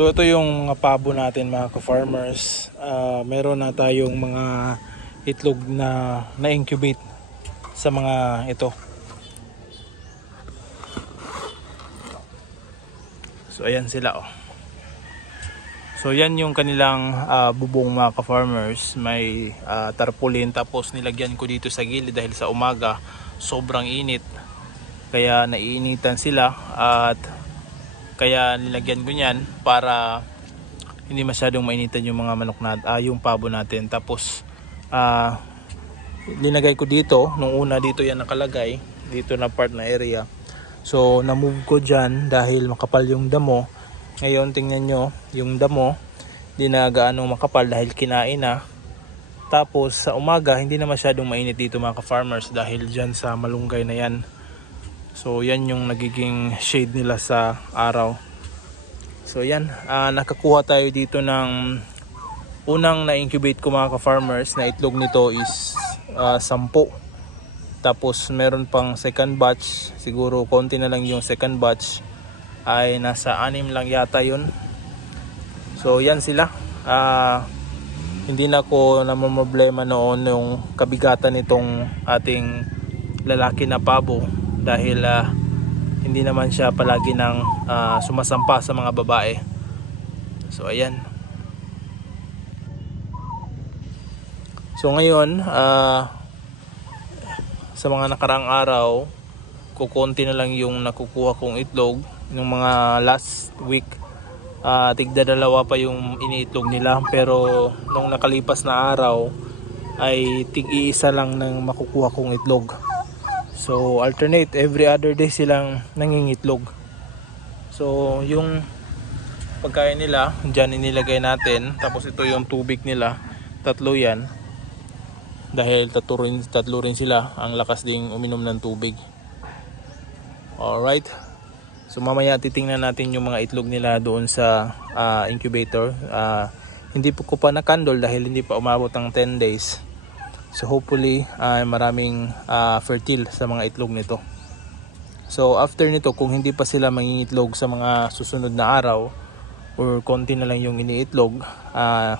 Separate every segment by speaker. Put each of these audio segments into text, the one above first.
Speaker 1: So ito yung pabo natin mga ka-farmers. Ah, meron na tayong mga itlog na na-incubate sa mga ito. So ayan sila oh. So yan yung kanilang ah, bubong mga ka-farmers. May ah, tarpaulin tapos nilagyan ko dito sa gilid dahil sa umaga sobrang init. Kaya naiinitan sila at kaya nilagyan ko niyan para hindi masyadong mainitan yung mga manok na ah, yung pabo natin. Tapos ah linagay ko dito, nung una dito yan nakalagay, dito na part na area. So na-move ko diyan dahil makapal yung damo. Ngayon tingnan nyo, yung damo hindi na gaano makapal dahil kinain na. Tapos sa umaga hindi na masyadong mainit dito mga ka-farmers dahil diyan sa malunggay na yan. So yan yung nagiging shade nila sa araw. So yan, ah, nakakuha tayo dito ng unang na-incubate ko mga ka-farmers na itlog nito is ah, 10. Tapos meron pang second batch, siguro konti na lang yung second batch ay nasa anim lang yata yun. So yan sila. Ah, hindi na ako namamroblema noon yung kabigatan nitong ating lalaki na pabo dahil ah, hindi naman siya palagi nang ah, sumasampa sa mga babae. So ayan. So ngayon, ah, sa mga nakaraang araw, kukonti na lang yung nakukuha kong itlog. Yung mga last week, ah, tigda dalawa pa yung iniitlog nila. Pero nung nakalipas na araw, ay tig-iisa lang ng makukuha kong itlog. So alternate, every other day silang nangingitlog. So yung pagkain nila, dyan inilagay natin. Tapos ito yung tubig nila, tatlo yan. Dahil tatlo rin, tatlo rin sila. Ang lakas ding uminom ng tubig. Alright. So mamaya titingnan natin yung mga itlog nila doon sa ah, incubator. Ah, hindi po ko pa nakandol dahil hindi pa umabot ng 10 days so hopefully ay maraming ah, fertile sa mga itlog nito so after nito kung hindi pa sila mangingitlog sa mga susunod na araw or konti na lang yung iniitlog ah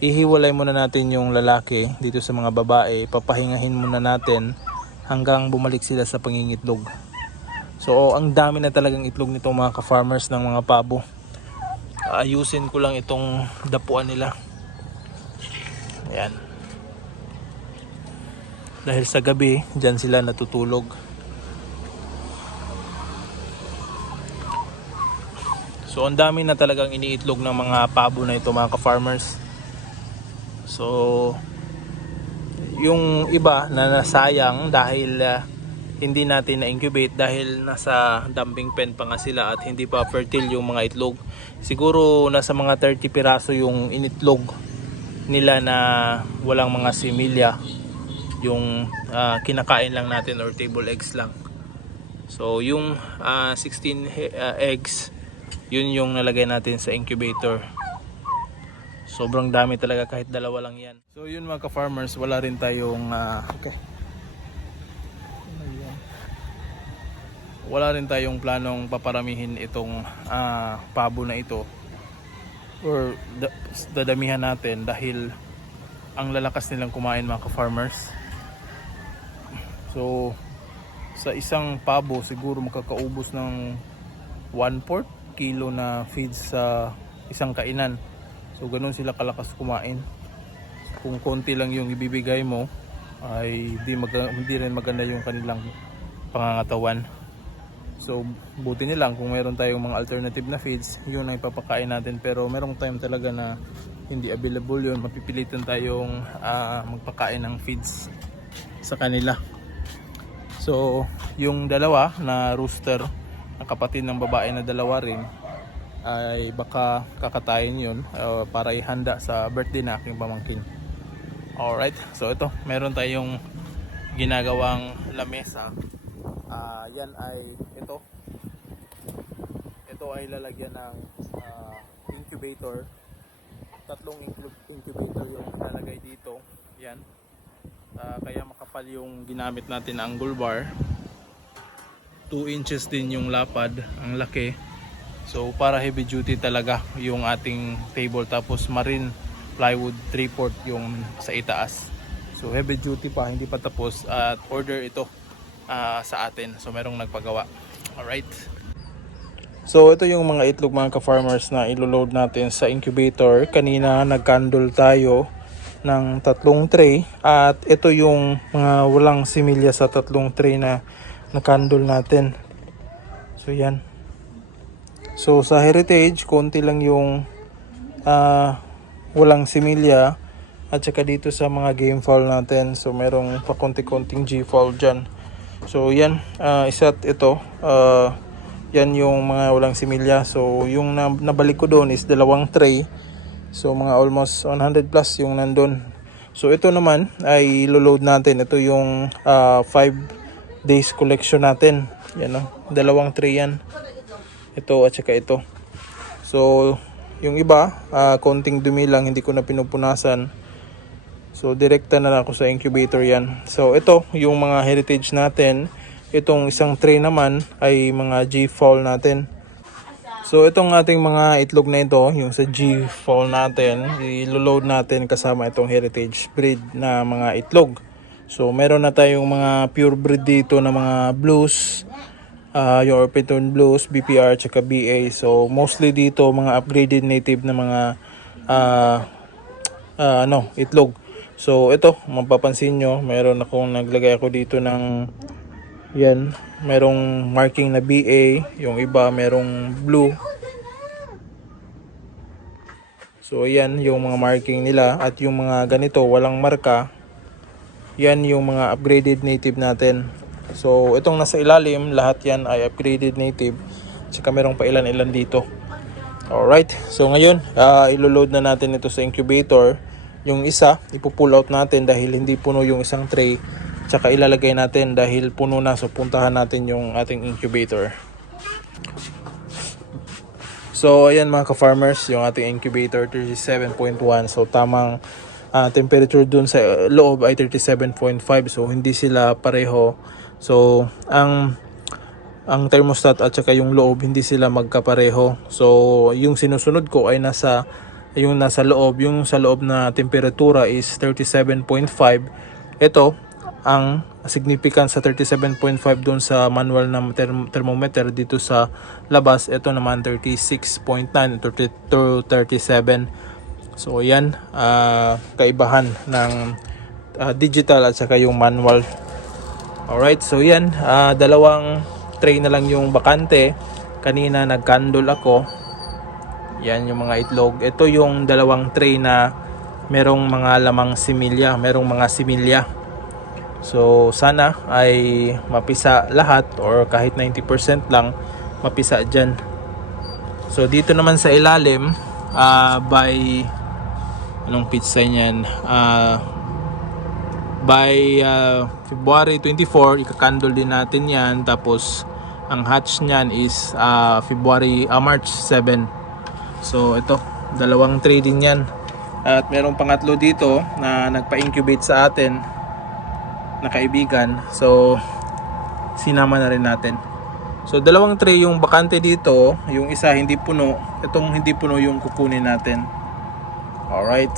Speaker 1: ihiwalay muna natin yung lalaki dito sa mga babae, papahingahin muna natin hanggang bumalik sila sa pangingitlog. So, ang dami na talagang itlog nitong mga ka-farmers ng mga pabo. Ayusin ko lang itong dapuan nila. Ayan. Dahil sa gabi, dyan sila natutulog. So, ang dami na talagang iniitlog ng mga pabo na ito mga ka-farmers. So, yung iba na nasayang dahil ah, hindi natin na-incubate dahil nasa dumping pen pa nga sila at hindi pa fertile yung mga itlog. Siguro nasa mga 30 piraso yung initlog nila na walang mga similya. Yung ah, kinakain lang natin or table eggs lang. So, yung ah, 16 he- ah, eggs, yun yung nalagay natin sa incubator. Sobrang dami talaga kahit dalawa lang yan. So yun mga ka-farmers, wala rin tayong ah, okay. Wala rin tayong planong paparamihin itong ah, pabo na ito or da- dadamihan natin dahil ang lalakas nilang kumain mga ka-farmers. So sa isang pabo siguro makakaubos ng 1/4 kilo na feeds sa isang kainan. So ganun sila kalakas kumain. Kung konti lang yung ibibigay mo ay hindi, maga, hindi rin maganda yung kanilang pangangatawan. So buti nilang kung meron tayong mga alternative na feeds, yun ang ipapakain natin. Pero merong time talaga na hindi available yun. Mapipilitan tayong ah, magpakain ng feeds sa kanila. So yung dalawa na rooster, ang kapatid ng babae na dalawa rin, ay baka kakatayin yun uh, para ihanda sa birthday na aking pamangkin. Alright, so ito, meron tayong ginagawang lamesa. Ah, yan ay ito. Ito ay lalagyan ng ah, incubator. Tatlong incu- incubator yung lalagay dito. Yan. Ah, kaya makapal yung ginamit natin na angle bar. 2 inches din yung lapad, ang laki. So para heavy duty talaga yung ating table tapos marine plywood 3/4 yung sa itaas. So heavy duty pa, hindi pa tapos at order ito ah, sa atin. So merong nagpagawa. Alright. So ito yung mga itlog mga ka-farmers na ilo-load natin sa incubator. Kanina nag-candle tayo ng tatlong tray at ito yung mga walang similya sa tatlong tray na na-candle natin. So yan. So sa heritage, konti lang yung ah, walang similya at saka dito sa mga game foul natin. So merong pa konti-konting G foul dyan. So yan, ah, isa't ito. ah, yan yung mga walang similya. So yung na, nabalik ko doon is dalawang tray. So mga almost 100 plus yung nandun. So ito naman ay load natin. Ito yung 5 days collection natin. Yan o, dalawang tray yan. Ito at saka ito. So yung iba, ah, konting dumi lang, hindi ko na pinupunasan. So direkta na lang ako sa incubator yan. So ito yung mga heritage natin. Itong isang tray naman ay mga G-fowl natin. So itong ating mga itlog na ito, yung sa G-fowl natin, i-load natin kasama itong heritage breed na mga itlog. So meron na tayong mga pure breed dito na mga blues, uh, yung Orpington Blues, BPR, tsaka BA. So mostly dito mga upgraded native na mga ah, ah, ano, itlog. So ito, mapapansin nyo, meron akong naglagay ako dito ng yan, merong marking na BA, yung iba merong blue. So yan yung mga marking nila at yung mga ganito walang marka. Yan yung mga upgraded native natin. So itong nasa ilalim, lahat yan ay upgraded native. Tsaka merong pa ilan-ilan dito. Alright, so ngayon, uh, ilo-load na natin ito sa incubator. Yung isa, ipo-pull out natin dahil hindi puno yung isang tray. Tsaka ilalagay natin dahil puno na. So puntahan natin yung ating incubator. So ayan mga ka-farmers, yung ating incubator 37.1. So tamang ah, temperature dun sa loob ay 37.5. So hindi sila pareho. So ang ang thermostat at saka yung loob hindi sila magkapareho. So yung sinusunod ko ay nasa yung nasa loob, yung sa loob na temperatura is 37.5. Ito ang significant sa 37.5 doon sa manual na therm- thermometer dito sa labas. Ito naman 36.9 to 37. So yan, ah, kaibahan ng ah, digital at saka yung manual. Alright, so yan, ah, dalawang tray na lang yung bakante. Kanina nag-candle ako. Yan yung mga itlog. Ito yung dalawang tray na merong mga lamang similya, merong mga similya. So sana ay mapisa lahat or kahit 90% lang mapisa dyan. So dito naman sa ilalim ah, by anong pizza niyan? Ah, by ah, February 24 ikakandol din natin yan tapos ang hatch niyan is ah, February ah, March 7 so ito dalawang tray din yan at merong pangatlo dito na nagpa-incubate sa atin na kaibigan. So sinama na rin natin. So dalawang tray yung bakante dito. Yung isa hindi puno. Itong hindi puno yung kukunin natin. Alright.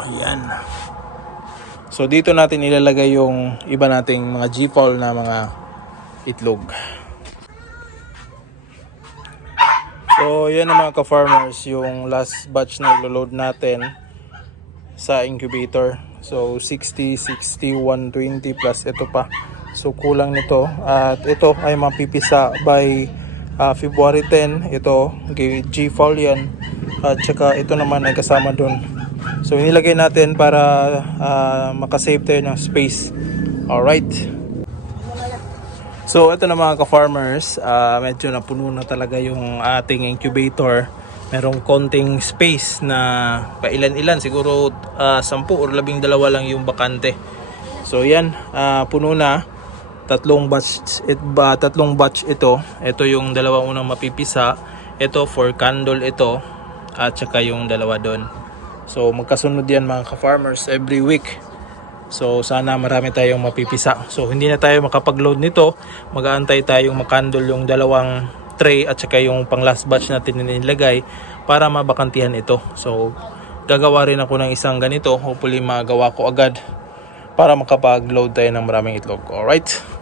Speaker 1: Ayan. So dito natin ilalagay yung iba nating mga G-Fall na mga itlog. So yan ang mga ka-farmers yung last batch na ilo-load natin sa incubator. So 60, 60, 120 plus ito pa. So kulang nito at ito ay mapipisa by ah, February 10. Ito G-Fall yan at saka ito naman ay kasama doon. So inilagay natin para ah, makasave tayo ng space. Alright. So ito na mga ka-farmers, ah, medyo napuno na talaga yung ating incubator. Merong konting space na pailan-ilan, siguro ah, 10 or 12 lang yung bakante. So yan, ah, puno na. Tatlong batch, it, ba, tatlong batch ito. Ito yung dalawa unang mapipisa. Ito for candle ito. At saka yung dalawa doon. So magkasunod yan mga ka-farmers every week. So sana marami tayong mapipisa. So hindi na tayo makapag-load nito. Mag-aantay tayong makandol yung dalawang tray at saka yung pang last batch na nilagay para mabakantihan ito. So gagawa rin ako ng isang ganito. Hopefully magawa ko agad para makapag-load tayo ng maraming itlog. Alright?